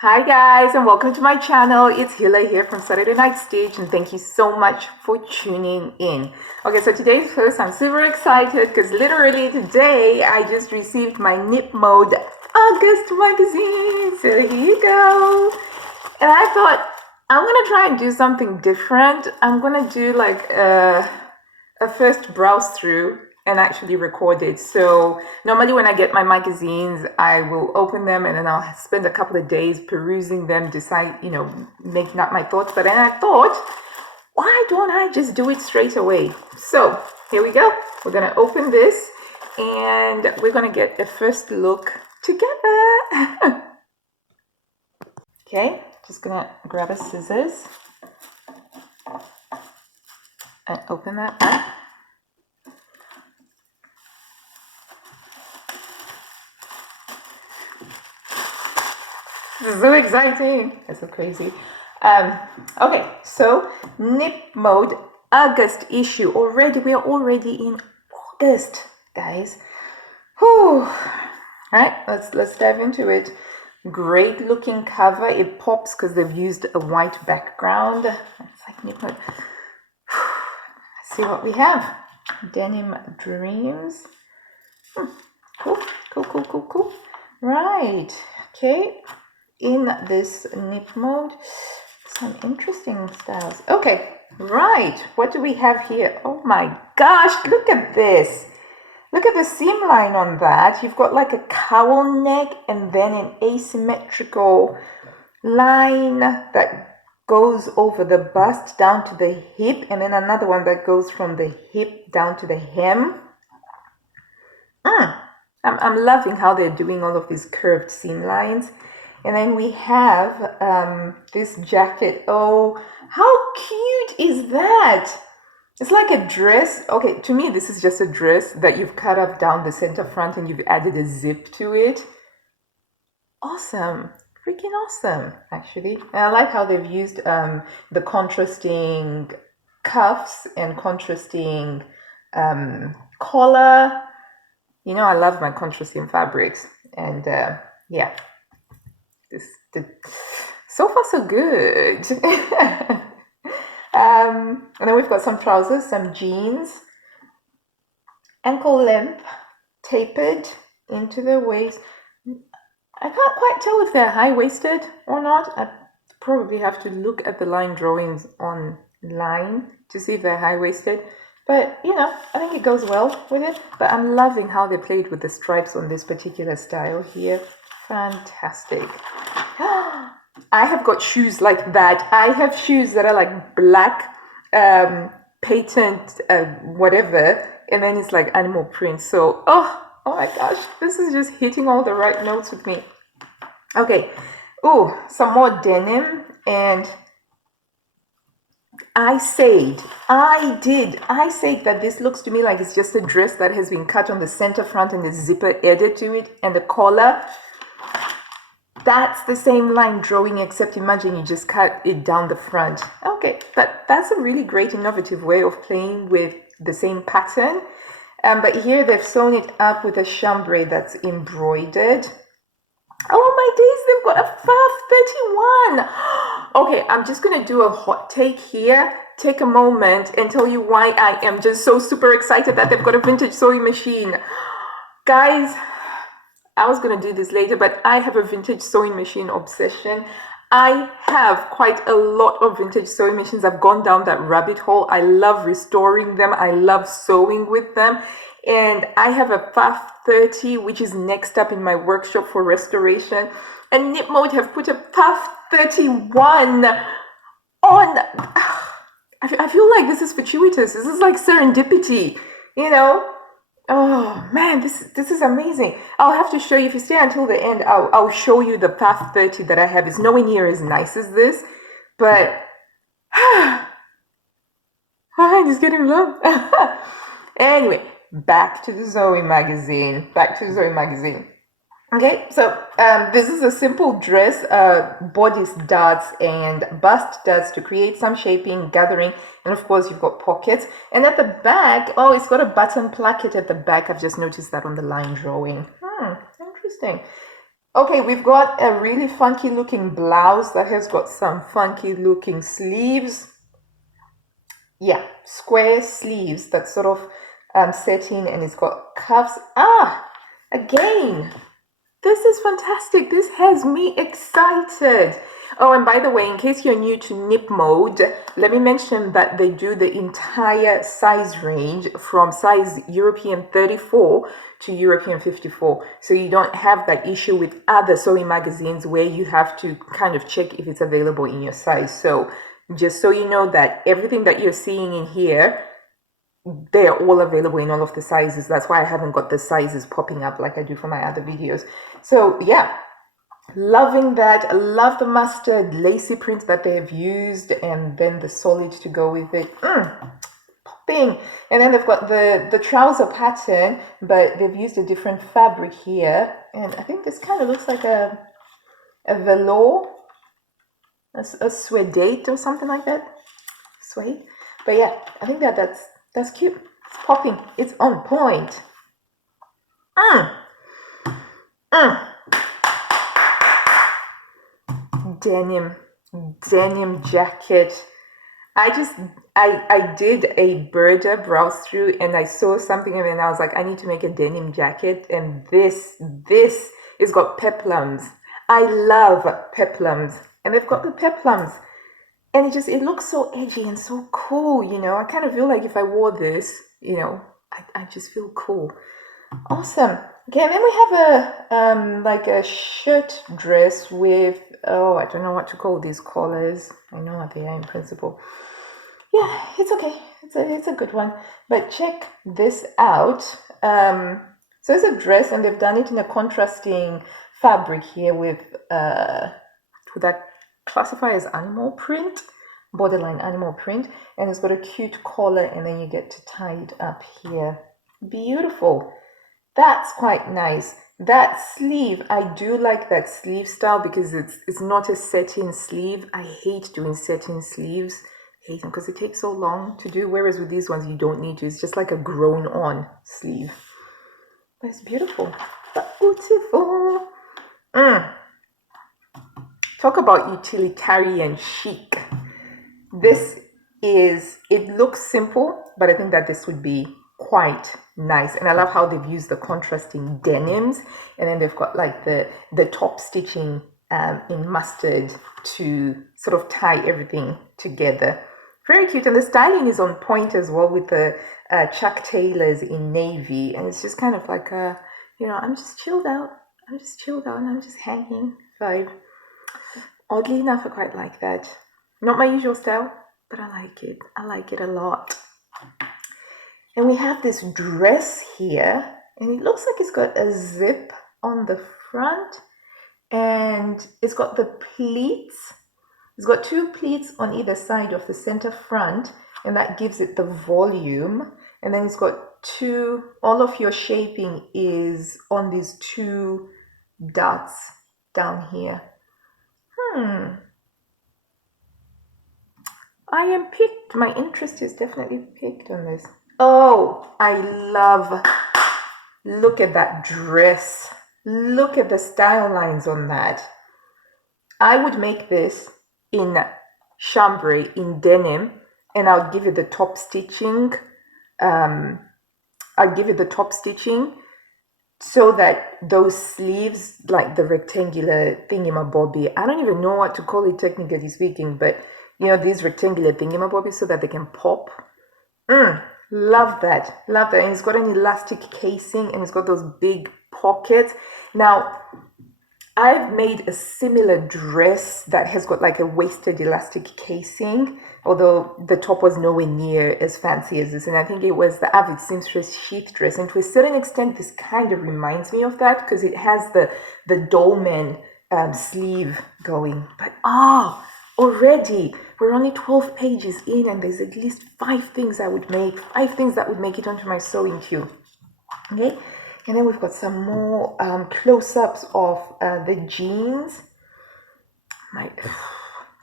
Hi guys, and welcome to my channel. It's Hila here from Saturday Night Stitch, and thank you so much for tuning in. Okay, so today's post, I'm super excited because literally today I just received my Knip Mode August magazine. So here you go. And I thought I'm gonna try and do something different. I'm gonna do like a first browse through and actually record it. So normally when I get my magazines, I will open them and then I'll spend a couple of days perusing them, decide, making up my thoughts. But then I thought, why don't I just do it straight away? So here we go. We're gonna open this and we're gonna get a first look together. Okay, just gonna grab a scissors and open that up. This is so exciting. It's so crazy. Okay, so Knip Mode August issue. We are already in August, guys. Whew. All right, let's dive into it. Great looking cover. It pops because they've used a white background. It's like Knip Mode. Let's see what we have. Denim Dreams. Cool. Right. Okay. In this Knip Mode, some interesting styles. Okay, right. What do we have here? Oh my gosh, look at this. Look at the seam line on that. You've got like a cowl neck and then an asymmetrical line that goes over the bust down to the hip, and then another one that goes from the hip down to the hem. I'm loving how they're doing all of these curved seam lines. And then we have this jacket. Oh, how cute is that? It's like a dress. Okay, to me, this is just a dress that you've cut up down the center front and you've added a zip to it. Awesome. Freaking awesome, actually. And I like how they've used the contrasting cuffs and contrasting collar. You know, I love my contrasting fabrics. And yeah. So far so good. And then we've got some trousers, some jeans, ankle length, tapered into the waist. I can't quite tell if they're high-waisted or not. I probably have to look at the line drawings online to see if they're high-waisted. But, I think it goes well with it. But I'm loving how they played with the stripes on this particular style here. Fantastic. I have got shoes like that. I have shoes that are like black, patent, whatever, and then it's like animal print. So, oh my gosh, this is just hitting all the right notes with me. Okay, some more denim, and I said that this looks to me like it's just a dress that has been cut on the center front and the zipper added to it, and the collar. That's the same line drawing, except imagine you just cut it down the front. Okay, but that's a really great innovative way of playing with the same pattern. But here they've sewn it up with a chambray that's embroidered. Oh my days, they've got a 531. Okay, I'm just going to do a hot take here. Take a moment and tell you why I am just so super excited that they've got a vintage sewing machine. Guys, I was going to do this later, but I have a vintage sewing machine obsession. I have quite a lot of vintage sewing machines. I've gone down that rabbit hole. I love restoring them. I love sewing with them. And I have a 530, which is next up in my workshop for restoration. And Knip Mode have put a 531 on. I feel like this is fortuitous. This is like serendipity, Oh man, this is amazing. I'll have to show you, if you stay until the end, I'll show you the Path 30 that I have. It's nowhere near as nice as this, but my hand is getting low. Anyway, back to the sewing magazine. Okay, so this is a simple dress, bodice darts and bust darts to create some shaping, gathering, and of course you've got pockets. And at the back, it's got a button placket at the back. I've just noticed that on the line drawing. Interesting. Okay, we've got a really funky looking blouse that has got some funky looking sleeves. Yeah, square sleeves that sort of set in, and it's got cuffs. Again, this is fantastic. This has me excited. Oh, and by the way, in case you're new to Knip Mode, let me mention that they do the entire size range from size European 34 to European 54. So you don't have that issue with other sewing magazines where you have to kind of check if it's available in your size. So just so you know that everything that you're seeing in here, they're all available in all of the sizes. That's why I haven't got the sizes popping up like I do for my other videos. So yeah, loving that. I love the mustard lacy print that they've used, and then the solid to go with it. Popping. And then they've got the trouser pattern, but they've used a different fabric here, and I think this kind of looks like a velour, a suedate or something like that. Suede. But yeah, I think that's cute. It's popping. It's on point. Denim jacket. I did a Burda browse through, and I saw something and I was like, I need to make a denim jacket, and this is got peplums. I love peplums, and they've got the peplums, and it looks so edgy and so cool, you know. I kind of feel like if I wore this, you know, I just feel cool. Awesome. Okay, and then we have a like a shirt dress with, oh, I don't know what to call these collars. I know what they are in principle. Yeah, it's okay. It's a good one. But check this out. So it's a dress, and they've done it in a contrasting fabric here with that classify as animal print, borderline animal print, and it's got a cute collar, and then you get to tie it up here. Beautiful. That's quite nice. That sleeve, I do like that sleeve style because it's not a set-in sleeve. I hate doing set-in sleeves. I hate them because it takes so long to do, whereas with these ones you don't need to. It's just like a grown-on sleeve. But it's beautiful. Beautiful. Talk about utilitarian chic. It looks simple, but I think that this would be quite nice. And I love how they've used the contrasting denims, and then they've got like the top stitching in mustard to sort of tie everything together. Very cute. And the styling is on point as well with the Chuck Taylors in navy, and it's just kind of like a, you know, I'm just chilled out and I'm just hanging vibe. Oddly enough, I quite like that. Not my usual style, but I like it. I like it a lot. And we have this dress here, and it looks like it's got a zip on the front, and it's got the pleats. It's got two pleats on either side of the center front, and that gives it the volume. And then it's got all of your shaping is on these two dots down here. I am piqued. My interest is definitely piqued on this. Oh, look at that dress. Look at the style lines on that. I would make this in chambray, in denim, and I would give it the top stitching. I'd give it the top stitching so that those sleeves, like the rectangular thingamabobby, I don't even know what to call it technically speaking, but you know, these rectangular thingamabobbies so that they can pop. Love that. Love that. And it's got an elastic casing, and it's got those big pockets. Now, I've made a similar dress that has got like a waisted elastic casing, although the top was nowhere near as fancy as this. And I think it was the Avid Seamstress sheath dress. And to a certain extent, this kind of reminds me of that because it has the dolman sleeve going. But already we're only 12 pages in, and there's at least 5 things that would make it onto my sewing queue. Okay, and then we've got some more close-ups of the jeans.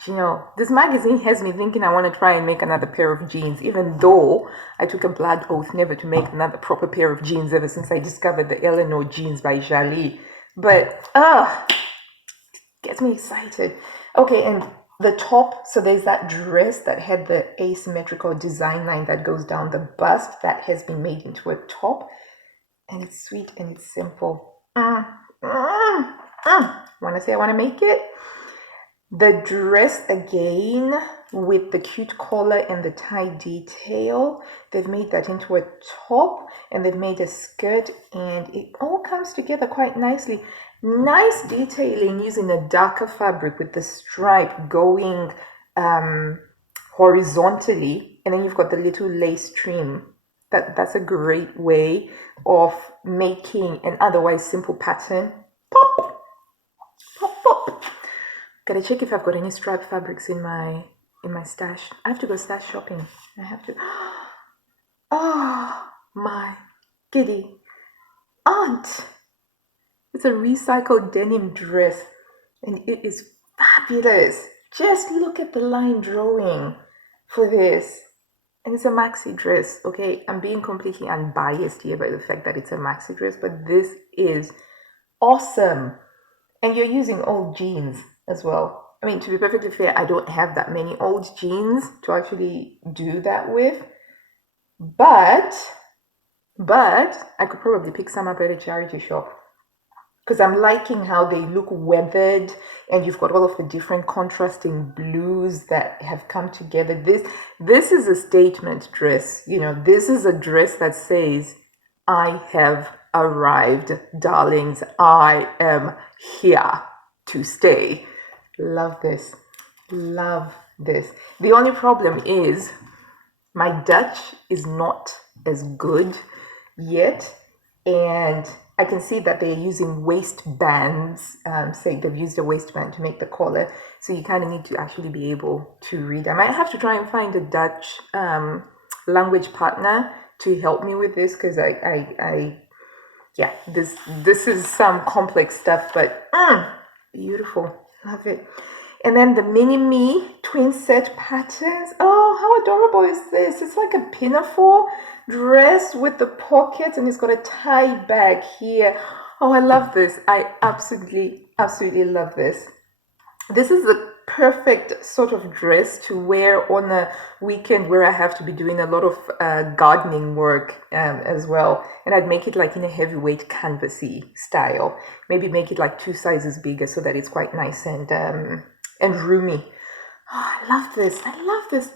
You know, this magazine has me thinking I want to try and make another pair of jeans, even though I took a blood oath never to make another proper pair of jeans ever since I discovered the Eleanor jeans by Jali. But gets me excited. Okay, and the top, so there's that dress that had the asymmetrical design line that goes down the bust that has been made into a top, and it's sweet and it's simple. Want to say I want to make it? The dress again with the cute collar and the tie detail, they've made that into a top and they've made a skirt, and it all comes together quite nicely. Nice detailing using a darker fabric with the stripe going horizontally, and then you've got the little lace trim. That's a great way of making an otherwise simple pattern pop, pop, pop. Gotta check if I've got any striped fabrics in my stash. I have to go stash shopping. I have to. Oh my giddy aunt! It's a recycled denim dress, and it is fabulous. Just look at the line drawing for this. And it's a maxi dress, okay? I'm being completely unbiased here by the fact that it's a maxi dress, but this is awesome. And you're using old jeans as well. I mean, to be perfectly fair, I don't have that many old jeans to actually do that with. But I could probably pick some up at a charity shop, because I'm liking how they look weathered, and you've got all of the different contrasting blues that have come together. This is a statement dress. You know, this is a dress that says, I have arrived, darlings. I am here to stay. Love this. Love this. The only problem is my Dutch is not as good yet, and I can see that they're using waistbands. Say they've used a waistband to make the collar, so you kind of need to actually be able to read. I might have to try and find a Dutch language partner to help me with this, because yeah, this is some complex stuff, but beautiful. Love it. And then the mini me twin set patterns. Oh, how adorable is this? It's like a pinafore dress with the pockets, and it's got a tie back here. Oh, I love this. I absolutely love this. This is the perfect sort of dress to wear on a weekend where I have to be doing a lot of gardening work as well. And I'd make it like in a heavyweight canvasy style. Maybe make it like 2 sizes bigger so that it's quite nice and roomy. Oh, I love this. I love this.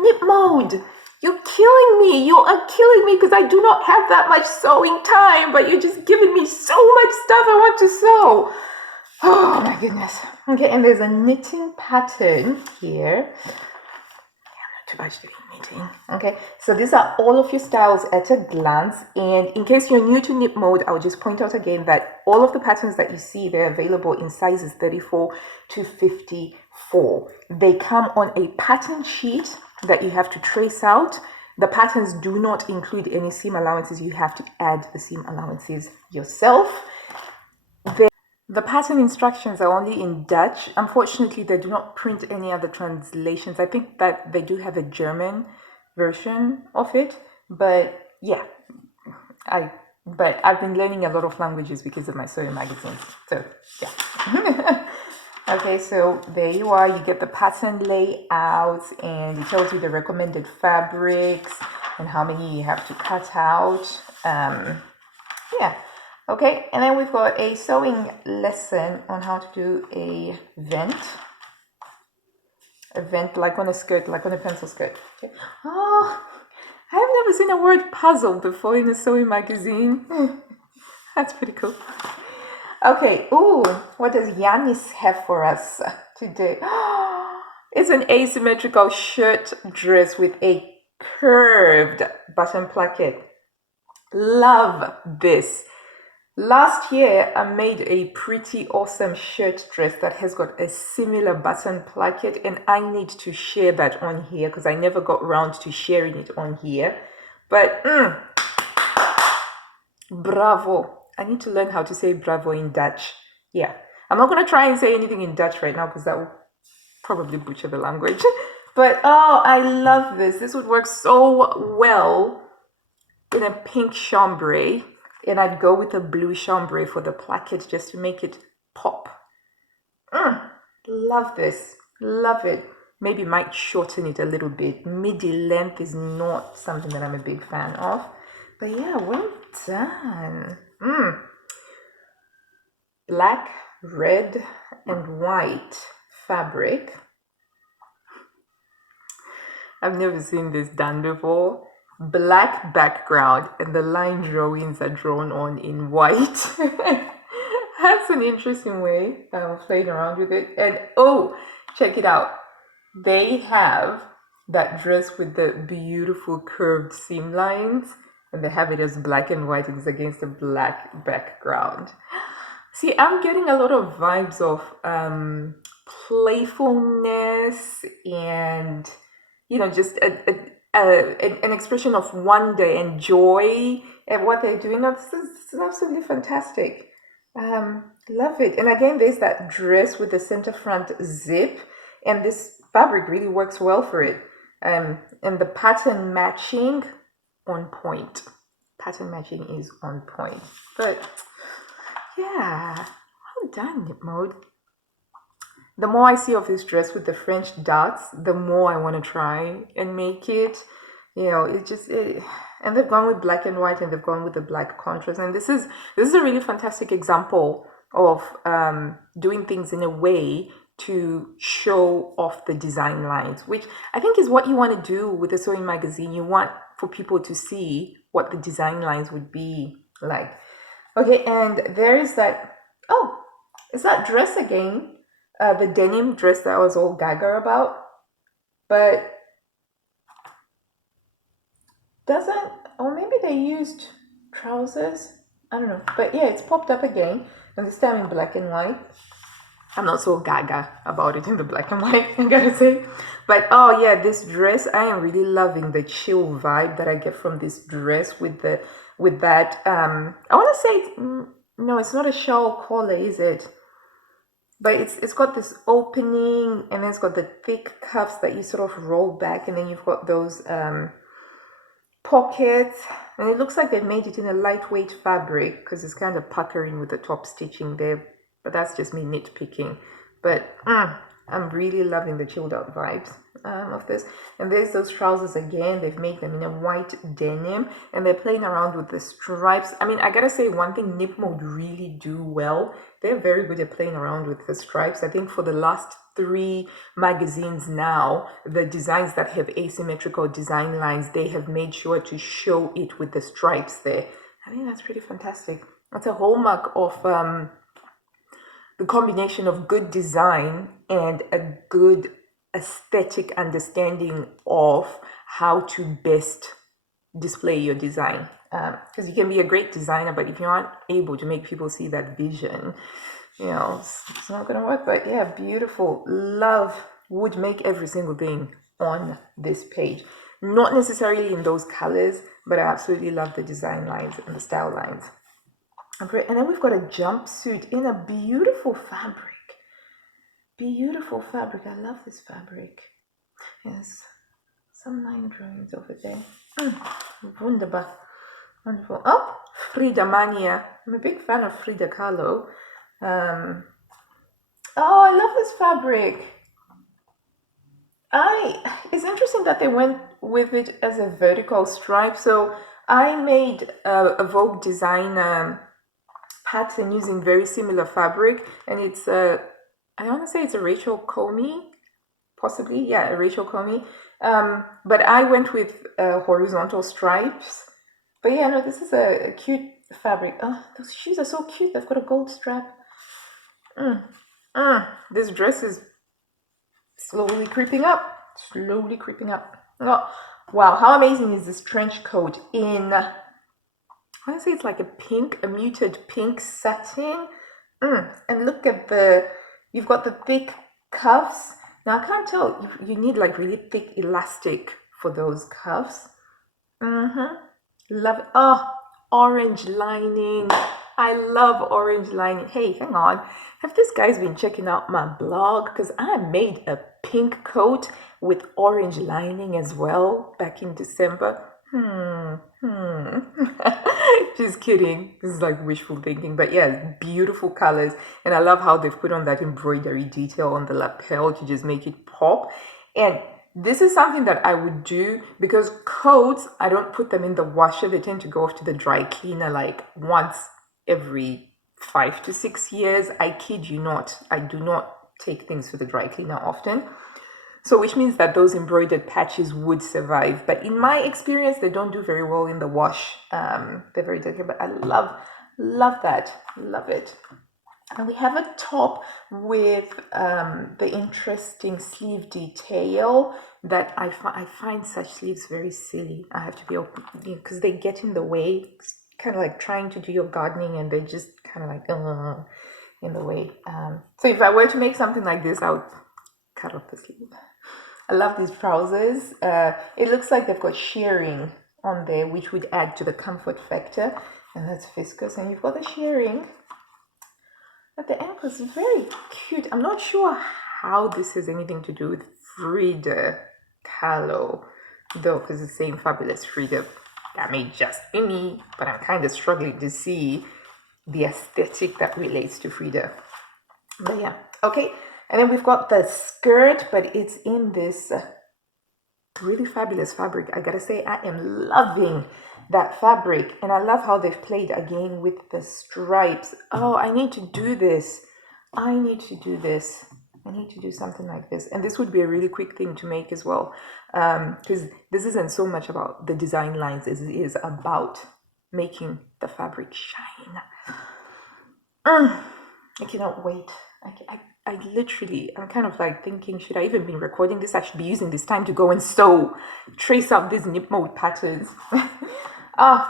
Knip Mode. You're killing me. You are killing me, because I do not have that much sewing time, but you're just giving me so much stuff I want to sew. Oh my goodness. Okay, and there's a knitting pattern here. I'm not too much doing knitting. Okay, so these are all of your styles at a glance. And in case you're new to Knip Mode, I'll just point out again that all of the patterns that you see, they're available in sizes 34 to 54. They come on a pattern sheet that you have to trace out. The patterns do not include any seam allowances. You have to add the seam allowances yourself. The pattern instructions are only in Dutch. Unfortunately, they do not print any other translations. I think that they do have a German version of it, but yeah, but I've been learning a lot of languages because of my sewing magazines. So yeah. Okay, so there you are. You get the pattern layouts, and it tells you the recommended fabrics and how many you have to cut out. Yeah. Okay, and then we've got a sewing lesson on how to do a vent like on a skirt, like on a pencil skirt. Okay. Oh, I have never seen a word puzzle before in a sewing magazine. That's pretty cool. Okay, ooh, what does Yanis have for us today? It's an asymmetrical shirt dress with a curved button placket. Love this. Last year, I made a pretty awesome shirt dress that has got a similar button placket, and I need to share that on here because I never got around to sharing it on here. But bravo. I need to learn how to say bravo in Dutch. Yeah, I'm not going to try and say anything in Dutch right now because that will probably butcher the language. But oh, I love this. This would work so well in a pink chambray. And I'd go with a blue chambray for the placket just to make it pop. Love this. Love it. Maybe might shorten it a little bit. Midi length is not something that I'm a big fan of. But yeah, well done. Black, red, and white fabric. I've never seen this done before. Black background and the line drawings are drawn on in white. That's an interesting way of playing around with it. And oh, check it out. They have that dress with the beautiful curved seam lines, and they have it as black and white. It's against a black background. See, I'm getting a lot of vibes of playfulness and, you know, just an expression of wonder and joy at what they're doing. This is absolutely fantastic. Love it. And again, there's that dress with the center front zip, and this fabric really works well for it. And the pattern matching on point. Pattern matching is on point. But yeah, well done, Knip Mode. The more I see of this dress with the French dots, the more I want to try and make it. You know, and they've gone with black and white, and they've gone with the black contrast. And this is a really fantastic example of doing things in a way to show off the design lines, which I think is what you want to do with a sewing magazine. You want for people to see what the design lines would be like. Okay, and there is that, oh, is that dress again, the denim dress that I was all gaga about, but doesn't, or maybe they used trousers, I don't know, but yeah, it's popped up again, and this time in black and white. I'm not so gaga about it in the black and white, I gotta say. But oh yeah, this dress, I am really loving the chill vibe that I get from this dress with that, I want to say, no, it's not a shawl collar, is it? But it's got this opening, and then it's got the thick cuffs that you sort of roll back, and then you've got those pockets, and it looks like they've made it in a lightweight fabric because it's kind of puckering with the top stitching there, but that's just me nitpicking. But I'm really loving the chilled out vibes of this. And there's those trousers again. They've made them in a white denim, and they're playing around with the stripes. I mean, I gotta say, one thing Knip Mode really do well, they're very good at playing around with the stripes. I think for the last 3 magazines now, the designs that have asymmetrical design lines, they have made sure to show it with the stripes there. I think that's pretty fantastic. That's a hallmark of the combination of good design and a good aesthetic understanding of how to best display your design. Because you can be a great designer, but if you aren't able to make people see that vision, you know, it's not going to work. But yeah, beautiful. Love, would make every single thing on this page. Not necessarily in those colors, but I absolutely love the design lines and the style lines. And then we've got a jumpsuit in a beautiful fabric. Beautiful fabric. I love this fabric. Yes, some line drawings over there. Wunderbar. Wonderful. Oh, Frida Mania. I'm a big fan of Frida Kahlo. Oh, I love this fabric. It's interesting that they went with it as a vertical stripe. So I made a Vogue designer pattern using very similar fabric, and it's I want to say it's a Rachel Comey, possibly, yeah, a Rachel Comey. But I went with horizontal stripes. But yeah, no, this is a cute fabric. Oh, those shoes are so cute. They've got a gold strap. This dress is slowly creeping up. Slowly creeping up. Oh, wow, how amazing is this trench coat in, I want to say it's like a muted pink satin. And look at you've got the thick cuffs. Now I can't tell, you need like really thick elastic for those cuffs. Love it. Oh, orange lining. I love orange lining. Hey, hang on. Have these guys been checking out my blog? Because I made a pink coat with orange lining as well back in December. Just kidding. This is like wishful thinking, but yeah, beautiful colors. And I love how they've put on that embroidery detail on the lapel to just make it pop. And this is something that I would do because coats, I don't put them in the washer. They tend to go off to the dry cleaner like once every 5 to 6 years. I kid you not. I do not take things to the dry cleaner often. So which means that those embroidered patches would survive. But in my experience, they don't do very well in the wash. They're very delicate, but I love that. Love it. And we have a top with the interesting sleeve detail that I find such sleeves very silly. I have to be open because they get in the way. It's kind of like trying to do your gardening and they're just kind of like in the way. So if I were to make something like this, I would cut off the sleeve. I love these trousers. It looks like they've got shearing on there, which would add to the comfort factor. And that's viscose. And you've got the shearing at the ankles. Very cute. I'm not sure how this has anything to do with Frida Kahlo, though, because it's saying fabulous Frida. That may just be me, but I'm kind of struggling to see the aesthetic that relates to Frida. But yeah, okay. And then we've got the skirt, but it's in this really fabulous fabric. I gotta say, I am loving that fabric. And I love how they've played again with the stripes. Oh, I need to do this. I need to do this. I need to do something like this. And this would be a really quick thing to make as well. Because this isn't so much about the design lines as it is about making the fabric shine. I cannot wait. I literally, I'm kind of like thinking, should I even be recording this? I should be using this time to go and sew, trace out these Knip Mode patterns. And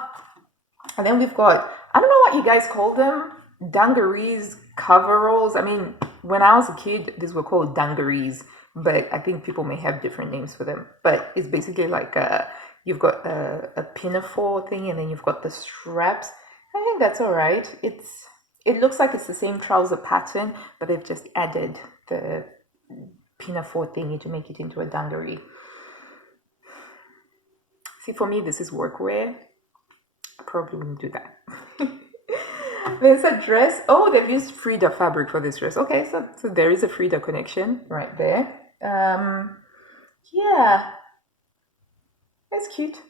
then we've got, I don't know what you guys call them, dungarees, coveralls. I mean, when I was a kid, these were called dungarees, but I think people may have different names for them. But it's basically like you've got a pinafore thing, and then you've got the straps. I think that's all right. It looks like it's the same trouser pattern, but they've just added the pinafore thingy to make it into a dungaree. See, for me, this is workwear. I probably wouldn't do that. There's a dress. Oh, they've used Frida fabric for this dress. Okay, so there is a Frida connection right there. Yeah, that's cute.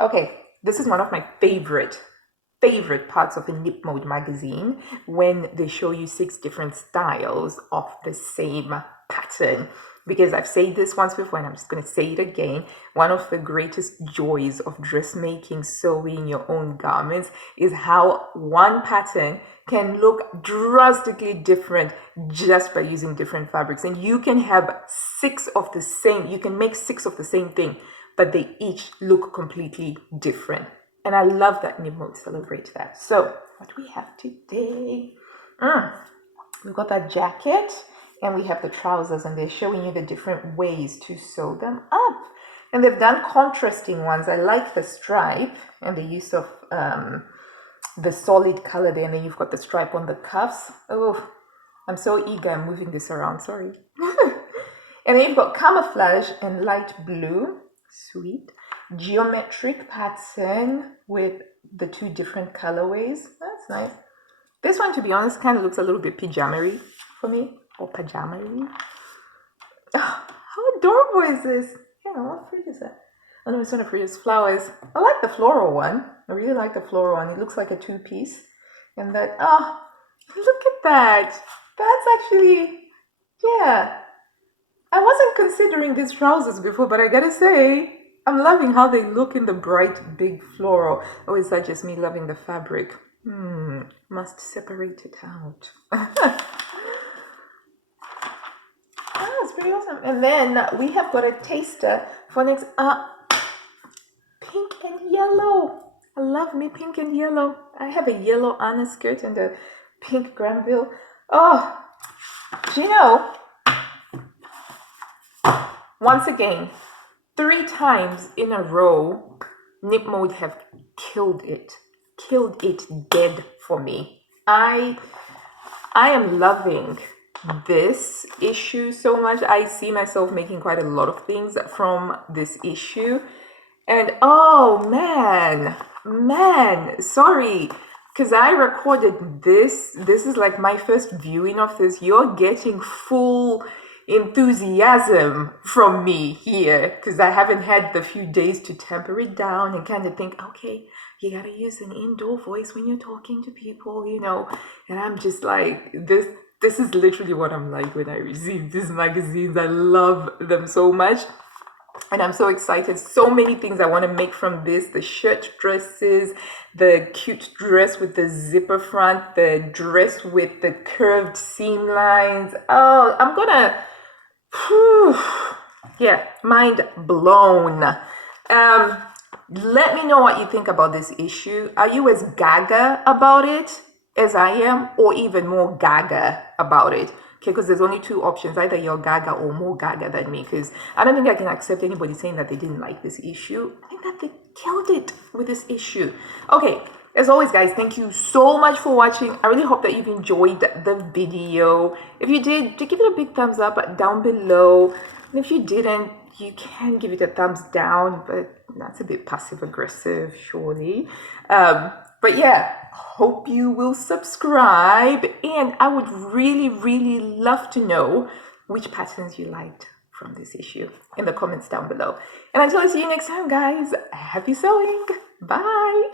Okay, this is one of my favorite parts of the Knip Mode magazine, when they show you 6 different styles of the same pattern. Because I've said this once before and I'm just going to say it again. One of the greatest joys of dressmaking, sewing your own garments, is how one pattern can look drastically different just by using different fabrics. And you can have 6 of the same, you can make 6 of the same thing, but they each look completely different. And I love that Knip Mode celebrates that. So what do we have today? We've got that jacket and we have the trousers, and they're showing you the different ways to sew them up. And they've done contrasting ones. I like the stripe and the use of the solid color there. And then you've got the stripe on the cuffs. Oh, I'm so eager. I'm moving this around. Sorry. And then you've got camouflage and light blue. Sweet. Geometric pattern with the 2 different colorways. That's nice. This one, to be honest, kind of looks a little bit pajama-y for me, or pajama-y. Oh, how adorable is this? Hang on, what fruit is that? Oh no, it's not a fruit, it's flowers. I like the floral one. I really like the floral one. It looks like a 2-piece. And that, oh, look at that. That's actually, yeah. I wasn't considering these trousers before, but I gotta say, I'm loving how they look in the bright, big floral. Or is that just me loving the fabric? Must separate it out. It's pretty awesome. And then we have got a taster for next, pink and yellow. I love me pink and yellow. I have a yellow Anna skirt and a pink Granville. Oh, do you know, once again, 3 times in a row, Knip Mode have killed it dead for me. I am loving this issue so much. I see myself making quite a lot of things from this issue. And oh man, sorry, because I recorded this. This is like my first viewing of this. You're getting full enthusiasm from me here because I haven't had the few days to temper it down and kind of think, okay, you gotta use an indoor voice when you're talking to people, you know. And I'm just like, this is literally what I'm like when I receive these magazines. I love them so much. And I'm so excited. So many things I want to make from this. The shirt dresses, the cute dress with the zipper front, the dress with the curved seam lines. Oh, I'm gonna, yeah, mind blown. Let me know what you think about this issue. Are you as gaga about it as I am, or even more gaga about it? Okay, because there's only two options. Either you're gaga or more gaga than me, because I don't think I can accept anybody saying that they didn't like this issue. I think that they killed it with this issue. Okay, as always, guys, thank you so much for watching. I really hope that you've enjoyed the video. If you did, give it a big thumbs up down below. And if you didn't, you can give it a thumbs down, but that's a bit passive aggressive, surely. But yeah, hope you will subscribe, and I would really love to know which patterns you liked from this issue in the comments down below. And until I see you next time, guys, happy sewing. Bye.